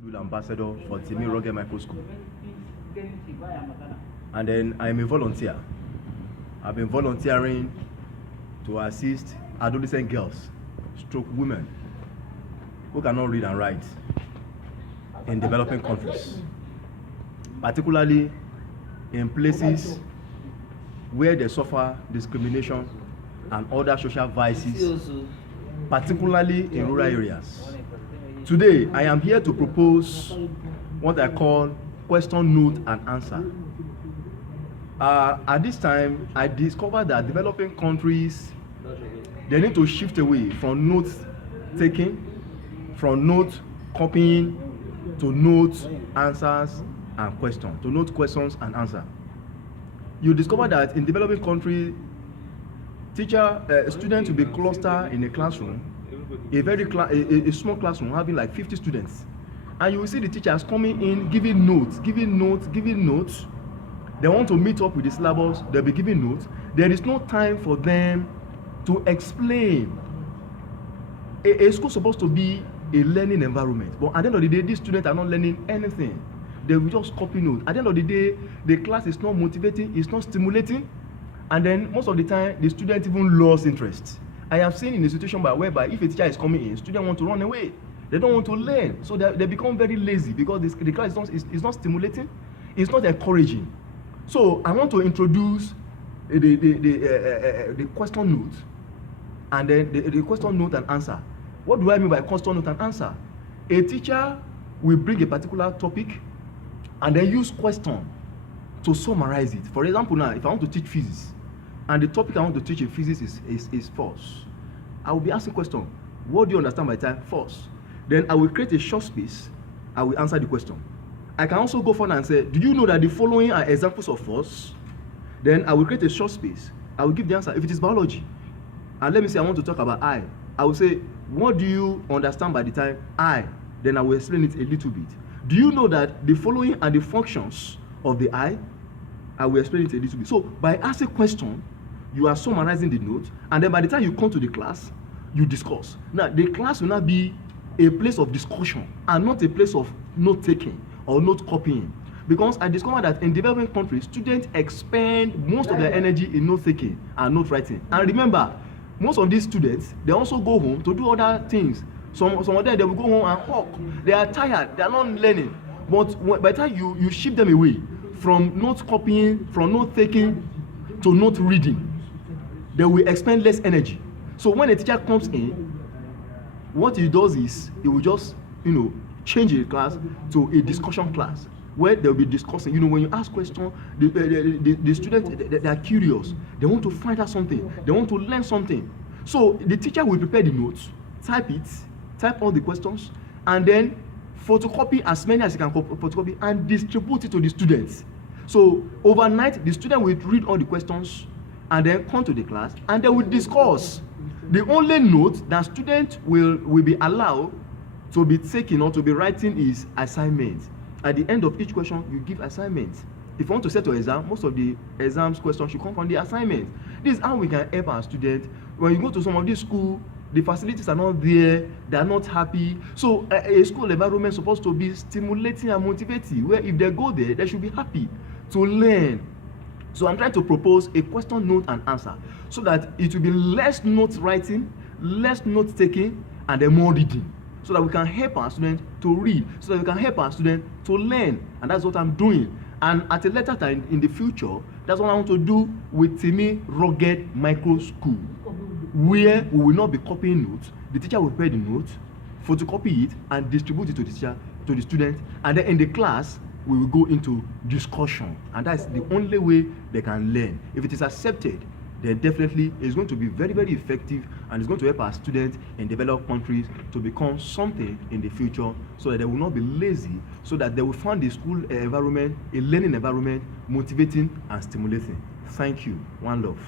Goodwill Ambassador for Timi Rugged Micro School. And then I'm a volunteer. I've been volunteering to assist adolescent girls, stroke women, who cannot read and write in developing countries, particularly in places where they suffer discrimination and other social vices, particularly in rural areas. Today, I am here to propose what I call question, note, and answer. At this time, I discovered that developing countries, they need to shift away from note taking, from note copying, to note answers and questions, to note questions and answer. You discover that in developing countries, students will be clustered in a classroom, a small classroom having like 50 students, and you will see the teachers coming in, giving notes. They want to meet up with the syllabus, they'll be giving notes. There is no time for them to explain. A school is supposed to be a learning environment, but at the end of the day, these students are not learning anything. They will just copy notes. At the end of the day, the class is not motivating, it's not stimulating, and then most of the time, the student even lost interest. I have seen in a situation whereby if a teacher is coming in, students want to run away. They don't want to learn, so they become very lazy because the class is not stimulating, it's not encouraging. So I want to introduce the question note, and then the question note and answer. What do I mean by question note and answer? A teacher will bring a particular topic and then use question to summarize it. For example, now, if I want to teach physics, and the topic I want to teach in physics is force, I will be asking question, what do you understand by time? Force. Then I will create a short space, I will answer the question. I can also go further and say, do you know that the following are examples of force? Then I will create a short space, I will give the answer. If it is biology, and let me say I want to talk about eye, I will say, what do you understand by the time eye? Then I will explain it a little bit. Do you know that the following are the functions of the eye? I will explain it a little bit. So by asking question, you are summarizing the note, and then by the time you come to the class, you discuss. Now, the class will not be a place of discussion and not a place of note taking or note copying. Because I discovered that in developing countries, students expend most of their energy in note taking and note writing. And remember, most of these students, they also go home to do other things. Some of them, they will go home and hawk. They are tired, they are not learning. But by the time you ship them away from note copying, from note taking to note reading, they will expend less energy. So when a teacher comes in, what he does is he will just change the class to a discussion class where they'll be discussing. When you ask questions, the students, they are curious. They want to find out something. They want to learn something. So the teacher will prepare the notes, type all the questions, and then photocopy as many as you can photocopy and distribute it to the students. So overnight, the student will read all the questions and then come to the class and they will discuss. The only note that students will be allowed to be taking or to be writing is assignment. At the end of each question, you give assignment. If you want to set your exam, most of the exams questions should come from the assignment. This is how we can help our students. When you go to some of these schools, the facilities are not there, they are not happy. So a school environment is supposed to be stimulating and motivating, where if they go there, they should be happy to learn. So I'm trying to propose a question, note, and answer so that it will be less note writing, less note taking, and then more reading, so that we can help our students to read, so that we can help our students to learn. And that's what I'm doing. And at a later time in the future, that's what I want to do with Timi Rugged Micro School, where we will not be copying notes. The teacher will prepare the notes, photocopy it, and distribute it to the teacher, to the student, and then in the class, we will go into discussion, and that's the only way they can learn. If it is accepted, then definitely it's going to be very, very effective, and it's going to help our students in developed countries to become something in the future, so that they will not be lazy, so that they will find the school environment, a learning environment, motivating and stimulating. Thank you. One love.